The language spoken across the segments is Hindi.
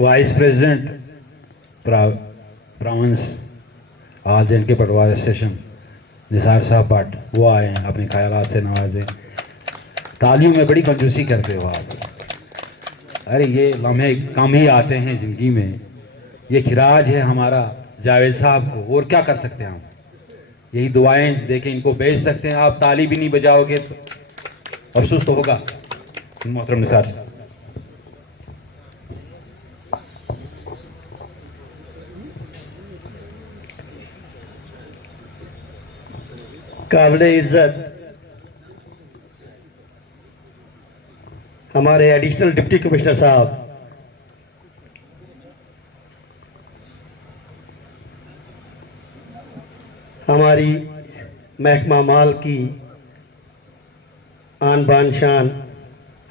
वाइस प्रेसिडेंट प्रोविंस ऑल जे पटवार स्टेशन निसार साहब भट्ट वो आए हैं, अपने ख्यालात से नवाजें। तालियों में बड़ी कंजूसी करते हो आप। अरे ये लम्हे कम ही आते हैं ज़िंदगी में। ये खिराज है हमारा जावेद साहब को, और क्या कर सकते हैं हम। यही दुआएं देके इनको भेज सकते हैं। आप ताली भी नहीं बजाओगे तो अफसोस तो होगा। मोहतरम निसार साहब। काबिल इज्जत हमारे एडिशनल डिप्टी कमिश्नर साहब, हमारी महकमा माल की आन बान शान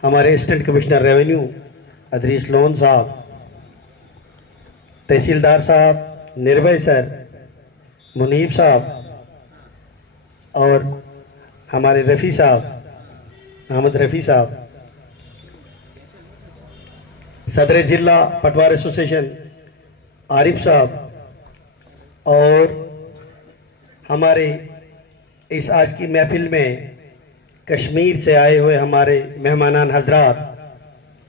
हमारे assistant commissioner revenue Adris loan साहब, तहसीलदार साहब, निर्भय सर, मुनीब साहब और हमारे रफ़ी साहब, अहमद रफ़ी साहब, सदर जिला पटवार एसोसिएशन आरिफ साहब और हमारे इस आज की महफिल में कश्मीर से आए हुए हमारे मेहमानान हजरात,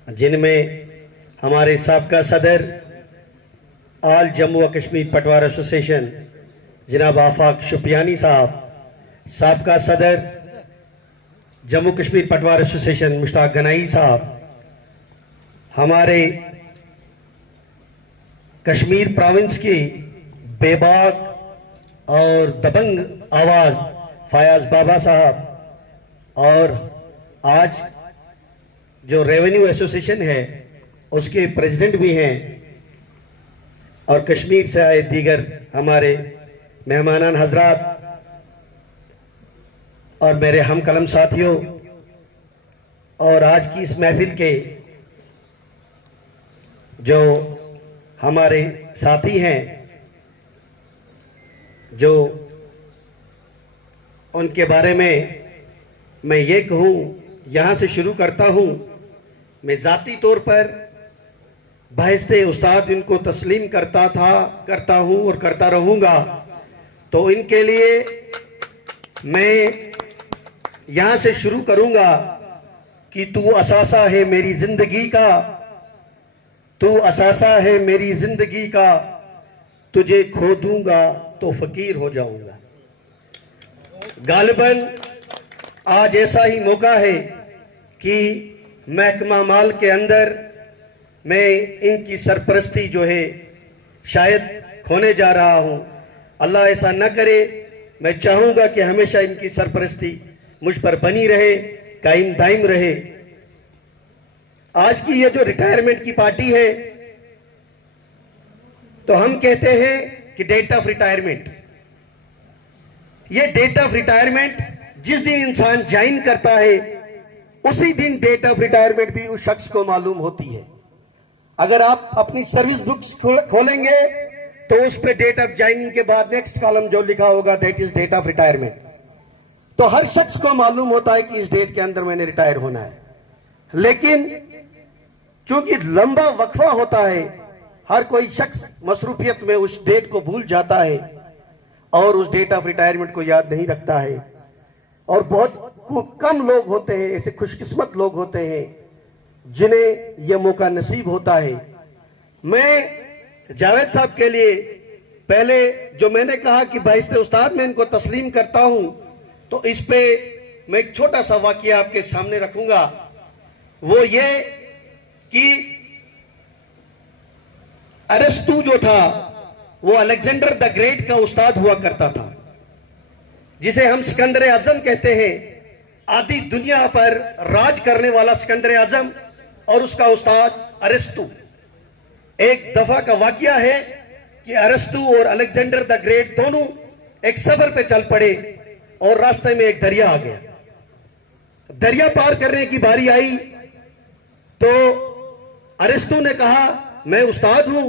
जिनमें हमारे साबका सदर आल जम्मू व कश्मीर पटवार एसोसिएशन जनाब आफाक शुपियानी साहब, साबका सदर जम्मू कश्मीर पटवार एसोसिएशन मुश्ताक गनाई साहब, हमारे कश्मीर प्रोविंस की बेबाक और दबंग आवाज़ फयाज बाबा साहब, और आज जो रेवेन्यू एसोसिएशन है उसके प्रेसिडेंट भी हैं, और कश्मीर से आए दीगर हमारे मेहमानान हजरात और मेरे हम कलम साथियों, और आज की इस महफिल के जो हमारे साथी हैं, जो उनके बारे में मैं ये कहूँ, यहाँ से शुरू करता हूँ। मैं ज़ाती तौर पर बहस्ते उस्ताद इनको तस्लीम करता हूँ और करता रहूँगा। तो इनके लिए मैं यहाँ से शुरू करूँगा कि तू असासा है मेरी ज़िंदगी का, तू असासा है मेरी ज़िंदगी का, तुझे खो दूँगा तो फ़कीर हो जाऊँगा। गालिबन आज ऐसा ही मौका है कि महकमा माल के अंदर मैं इनकी सरपरस्ती जो है शायद खोने जा रहा हूं। अल्लाह ऐसा न करे। मैं चाहूँगा कि हमेशा इनकी सरपरस्ती मुझ पर बनी रहे, कायम दायम रहे। आज की ये जो रिटायरमेंट की पार्टी है, तो हम कहते हैं कि डेट ऑफ रिटायरमेंट, ये डेट ऑफ रिटायरमेंट जिस दिन इंसान ज्वाइन करता है उसी दिन डेट ऑफ रिटायरमेंट भी उस शख्स को मालूम होती है। अगर आप अपनी सर्विस बुक्स खोलेंगे तो उस पे डेट ऑफ ज्वाइनिंग के बाद नेक्स्ट कॉलम जो लिखा होगा that is date of retirement. तो हर शख्स को मालूम होता है कि इस डेट के अंदर मैंने रिटायर होना है। लेकिन चूंकि लंबा वक्फा होता है, हर कोई शख्स मसरूफियत में उस डेट को भूल जाता है और उस डेट ऑफ रिटायरमेंट को याद नहीं रखता है। और बहुत कम लोग होते हैं, ऐसे खुशकिस्मत लोग होते हैं जिन्हें यह मौका नसीब होता है। मैं जावेद साहब के लिए पहले जो मैंने कहा कि बाइस्ते उस्ताद मैं इनको तस्लीम करता हूं, तो इस पे मैं एक छोटा सा वाकया आपके सामने रखूंगा। वो ये कि अरस्तु जो था वो अलेक्जेंडर द ग्रेट का उस्ताद हुआ करता था, जिसे हम सिकंदर आजम कहते हैं। आधी दुनिया पर राज करने वाला सिकंदर आजम और उसका उस्ताद अरस्तु। एक दफा का वाकया है कि अरस्तु और अलेक्जेंडर द ग्रेट दोनों एक सफर पे चल पड़े और रास्ते में एक दरिया आ गया। दरिया पार करने की बारी आई तो अरस्तु ने कहा मैं उस्ताद हूं,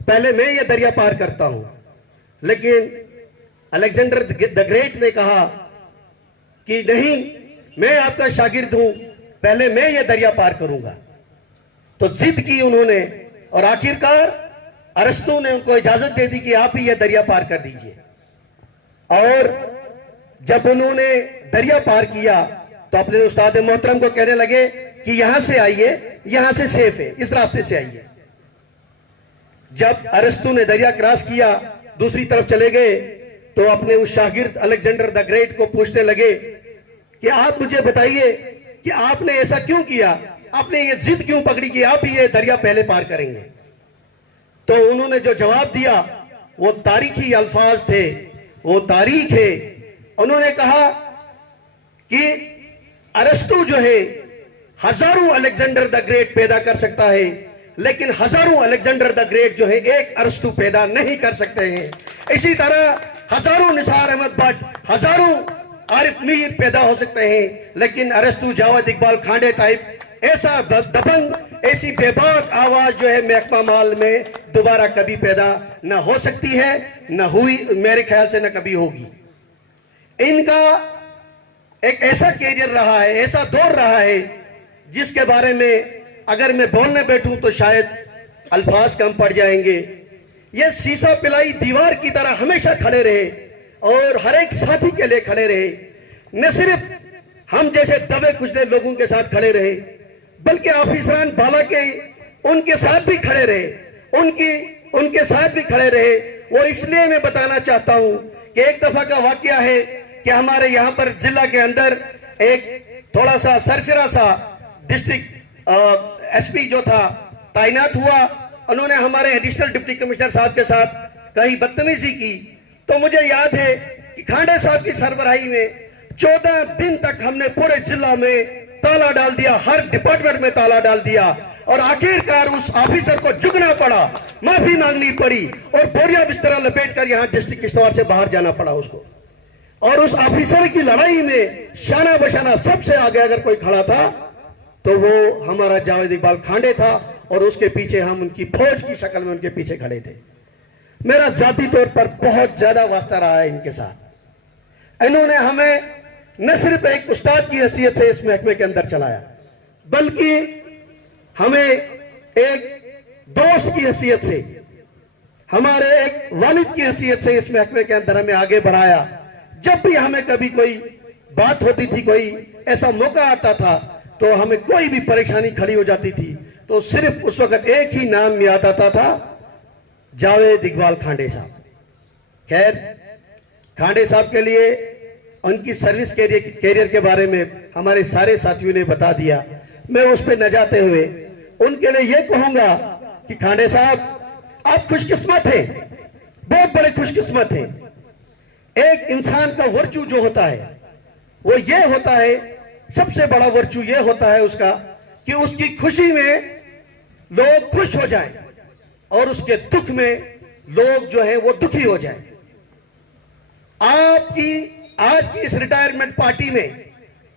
पहले मैं ये दरिया पार करता हूं। लेकिन अलेक्जेंडर द ग्रेट ने कहा कि नहीं, मैं आपका शागिर्द हूं, पहले मैं ये दरिया पार करूंगा। तो जिद की उन्होंने और आखिरकार अरस्तु ने उनको इजाजत दे दी कि आप ही यह दरिया पार कर दीजिए। और जब उन्होंने दरिया पार किया तो अपने उस्ताद मोहतरम को कहने लगे कि यहां से आइए, यहां से सेफ है, इस रास्ते से आइए। जब अरस्तु ने दरिया क्रॉस किया, दूसरी तरफ चले गए, तो अपने उस शागिर्द अलेक्जेंडर द ग्रेट को पूछने लगे कि आप मुझे बताइए कि आपने ऐसा क्यों किया, आपने ये जिद क्यों पकड़ी कि आप ही ये दरिया पहले पार करेंगे। तो उन्होंने जो जवाब दिया वो तारीखी अल्फाज थे, वो तारीख है। उन्होंने कहा कि अरस्तु जो है हजारों अलेक्जेंडर द ग्रेट पैदा कर सकता है, लेकिन हजारों अलेक्जेंडर द ग्रेट जो है एक अरस्तु पैदा नहीं कर सकते हैं। इसी तरह हजारों निसार अहमद भट्ट, हजारों आरिफ मीर पैदा हो सकते हैं, लेकिन अरस्तु, जावेद इकबाल, खांडे टाइप ऐसा दबंग, ऐसी बेबाक आवाज जो है महकमा माल में दोबारा कभी पैदा न हो सकती है, न हुई, मेरे ख्याल से न कभी होगी। इनका एक ऐसा कैरियर रहा है, ऐसा दौर रहा है, जिसके बारे में अगर मैं बोलने बैठूं तो शायद अल्फाज कम पड़ जाएंगे। ये शीशा पिलाई दीवार की तरह हमेशा खड़े रहे और हर एक साथी के लिए खड़े रहे। न सिर्फ हम जैसे दबे कुचले लोगों के साथ खड़े रहे, बल्कि ऑफिसरान बाला के उनके साथ भी खड़े रहे, उनके साथ भी खड़े रहे। वो इसलिए मैं बताना चाहता हूं कि एक दफा का वाकया है कि हमारे यहां पर जिला के अंदर एक थोड़ा सा सरफिरा सा डिस्ट्रिक्ट एसपी जो था तैनात हुआ। उन्होंने हमारे एडिशनल डिप्टी कमिश्नर साहब के साथ कहीं बदतमीजी की। तो मुझे याद है कि खांडे साहब की सरबराही में 14 दिन तक हमने पूरे जिला में ताला डाल दिया, हर डिपार्टमेंट में ताला डाल दिया, और आखिरकार उस ऑफिसर को झुकना पड़ा, माफी मांगनी पड़ी और बोरिया बिस्तरा लपेट कर यहां डिस्ट्रिक्ट किश्तवाड़ से बाहर जाना पड़ा उसको। और उस ऑफिसर की लड़ाई में शाना बशाना सबसे आगे अगर कोई खड़ा था तो वो हमारा जावेद इकबाल खांडे था, और उसके पीछे हम उनकी फौज की शक्ल में उनके पीछे खड़े थे। मेरा जाती तौर पर बहुत ज्यादा वास्ता रहा है इनके साथ। इन्होंने हमें न सिर्फ एक उस्ताद की हैसियत से इस महकमे के अंदर चलाया, बल्कि हमें एक दोस्त की हैसियत से, हमारे एक वालिद की हैसियत से इस महकमे के अंदर हमें आगे बढ़ाया। जब भी हमें कभी कोई बात होती थी, कोई ऐसा मौका आता था, तो हमें कोई भी परेशानी खड़ी हो जाती थी, तो सिर्फ उस वक्त एक ही नाम याद आता था, जावेद इकबाल खांडे साहब। खैर, खांडे साहब के लिए उनकी सर्विस कैरियर के बारे में हमारे सारे साथियों ने बता दिया। मैं उस पर न जाते हुए उनके लिए यह कहूंगा कि खांडे साहब आप खुशकिस्मत हैं, बहुत बड़े खुशकिस्मत हैं। एक इंसान का वर्चू जो होता है वो ये होता है, सबसे बड़ा वर्चू ये होता है उसका कि उसकी खुशी में लोग खुश हो जाएं और उसके दुख में लोग जो है वो दुखी हो जाएं। आपकी आज की इस रिटायरमेंट पार्टी में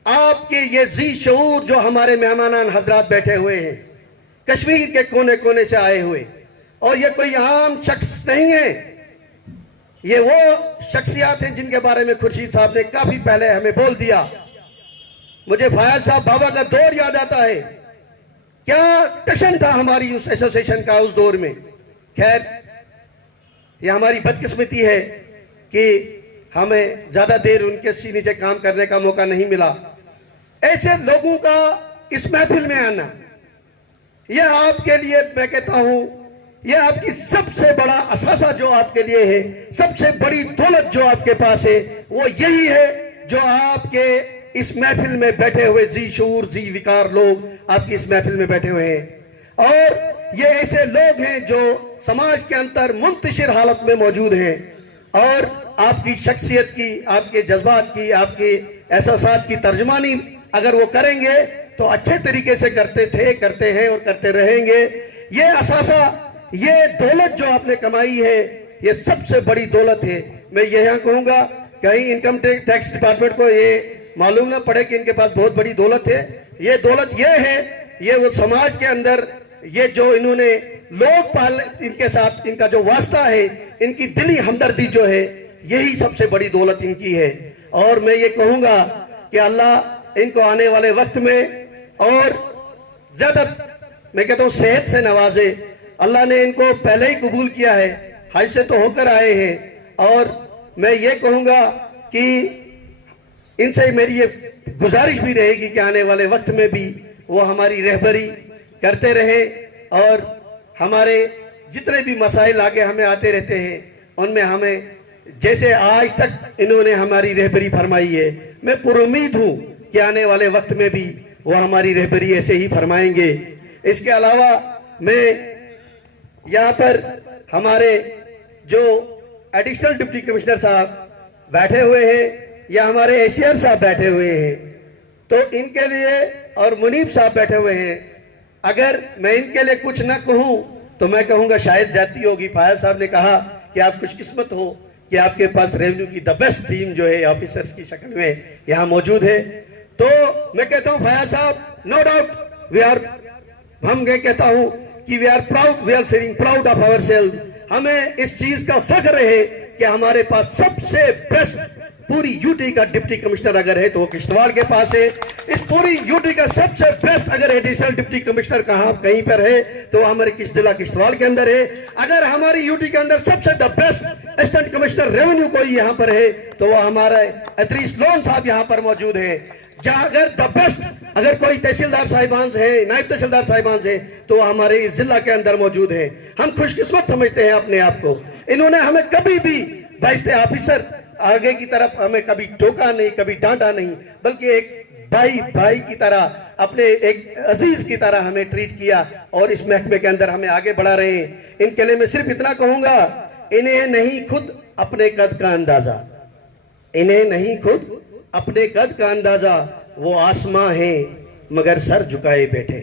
आपके ये जी शऊर जो हमारे मेहमान हजरात बैठे हुए हैं, कश्मीर के कोने कोने से आए हुए, और ये कोई आम शख्स नहीं है, ये वो शख्सियात हैं जिनके बारे में खुर्शीद साहब ने काफी पहले हमें बोल दिया। मुझे फयाज साहब बाबा का दौर याद आता है, क्या टशन था हमारी उस एसोसिएशन का उस दौर में। खैर, ये हमारी बदकिस्मती है कि हमें ज्यादा देर उनके नीचे काम करने का मौका नहीं मिला। ऐसे लोगों का इस महफिल में आना, यह आपके लिए, मैं कहता हूं, यह आपकी सबसे बड़ा असासा जो आपके लिए है, सबसे बड़ी दौलत जो आपके पास है, वो यही है जो आपके इस महफिल में बैठे हुए जी शूर, जी विकार लोग आपकी इस महफिल में बैठे हुए हैं। और ये ऐसे लोग हैं जो समाज के अंदर मुंतशिर हालत में मौजूद हैं, और आपकी शख्सियत की, आपके जज्बात की, आपके एहसासात की तर्जमानी अगर वो करेंगे तो अच्छे तरीके से करते थे, करते हैं और करते रहेंगे। ये असासा, ये दौलत जो आपने कमाई है, ये सबसे बड़ी दौलत है। मैं यहां कहूंगा, कहीं इनकम टैक्स डिपार्टमेंट को ये मालूम ना पड़े कि इनके पास बहुत बड़ी दौलत है। ये दौलत ये है, ये वो समाज के अंदर ये जो इन्होंने लोग पाल, इनके साथ इनका जो वास्ता है, इनकी दिली हमदर्दी जो है, यही सबसे बड़ी दौलत इनकी है। और मैं ये कहूंगा कि अल्लाह इनको आने वाले वक्त में और ज्यादा, मैं कहता हूं, सेहत से नवाजे अल्लाह ने इनको पहले ही कबूल किया है, हज से तो होकर आए हैं। और मैं ये कहूँगा कि इनसे मेरी ये गुजारिश भी रहेगी कि आने वाले वक्त में भी वो हमारी रहबरी करते रहे और हमारे जितने भी मसाइल आगे हमें आते रहते हैं उनमें हमें, जैसे आज तक इन्होंने हमारी रहबरी फरमाई है, मैं पुरुम्मीद हूँ कि आने वाले वक्त में भी वो हमारी रहबरी ऐसे ही फरमाएंगे। इसके अलावा मैं यहाँ पर हमारे जो एडिशनल डिप्टी कमिश्नर साहब बैठे हुए हैं या हमारे एसीआर साहब बैठे हुए हैं, तो इनके लिए, और मुनीब साहब बैठे हुए हैं, अगर मैं इनके लिए कुछ ना कहूँ तो मैं कहूँगा शायद जाती होगी। फायद साहब ने कहा कि आप खुशकिस्मत हो कि आपके पास रेवेन्यू की द बेस्ट टीम जो है ऑफिसर्स की शक्ल में यहाँ मौजूद है। तो मैं कहता हूँ फयाज साहब, नो डाउट वी आर, हम ये कहता हूँ कि we are proud, we are feeling proud of our self. हमें इस चीज का फख्र है कि हमारे पास सबसे बेस्ट पूरी यूटी का डिप्टी कमिश्नर अगर है तो वो किश्तवाड़ के पास है। इस पूरी यूटी का सबसे बेस्ट अगर एडिशनल डिप्टी कमिश्नर कहीं पर है तो हमारे जिला किश्तवाड़ के अंदर है। अगर हमारी यूटी के अंदर सबसे the best assistant commissioner revenue कोई यहाँ पर है तो वो हमारे अदरीस लोन साहब यहाँ पर मौजूद है। जहां अगर द बेस्ट अगर कोई तहसीलदार साहिबान है, नायब तहसीलदार साहिबान है, तो वो हमारे इस जिला के अंदर मौजूद है। हम खुशकिस्मत समझते हैं अपने आप को। इन्होंने हमें कभी भी बाइस्ते ऑफिसर आगे की तरफ हमें कभी टोका नहीं, कभी डांटा नहीं, बल्कि एक भाई की तरह, अपने एक अजीज की तरह हमें ट्रीट किया और इस महकमे के अंदर हमें आगे बढ़ा रहे हैं। इनके लिए मैं सिर्फ इतना कहूंगा, इन्हें नहीं खुद अपने कद का अंदाजा, इन्हें नहीं खुद अपने कद का अंदाजा, वो आसमां है मगर सर झुकाए बैठे।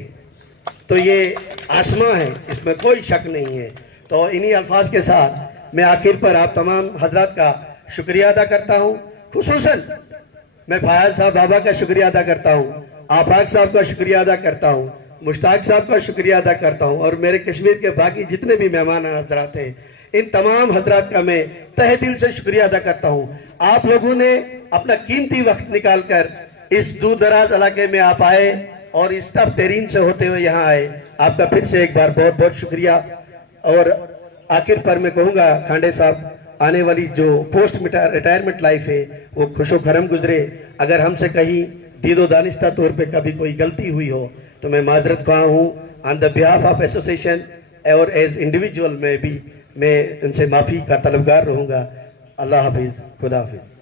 तो ये आसमां है, इसमें कोई शक नहीं है। तो इन्हीं अल्फाज के साथ मैं आखिर पर आप तमाम हजरात का शुक्रिया अदा करता हूँ। खुसूसन मैं फयाज साहब बाबा का शुक्रिया अदा करता हूँ, आफाक साहब का शुक्रिया अदा करता हूँ, मुश्ताक साहब का शुक्रिया अदा करता हूँ, और मेरे कश्मीर के बाकी जितने भी मेहमान हजरात हैं, इन तमाम हजरात का मैं तहे दिल से शुक्रिया अदा करता हूँ। आप लोगों ने अपना कीमती वक्त निकाल कर इस दूर दराज इलाके में आप आए और इस टफ टेरीन से होते हुए यहाँ आए, आपका फिर से एक बार बहुत बहुत शुक्रिया। और आखिर पर मैं कहूँगा खांडे साहब, आने वाली जो पोस्ट रिटायरमेंट लाइफ है वो खुशो खरम गुजरे। अगर हमसे कहीं दीदो दानिस्ता तौर पे कभी कोई गलती हुई हो तो मैं माजरत ख्वाह हूँ। On the behalf of association और एज इंडिविजुअल में भी मैं उनसे माफ़ी का तलबगार रहूँगा। अल्लाह हाफिज़, खुदा हाफिज़।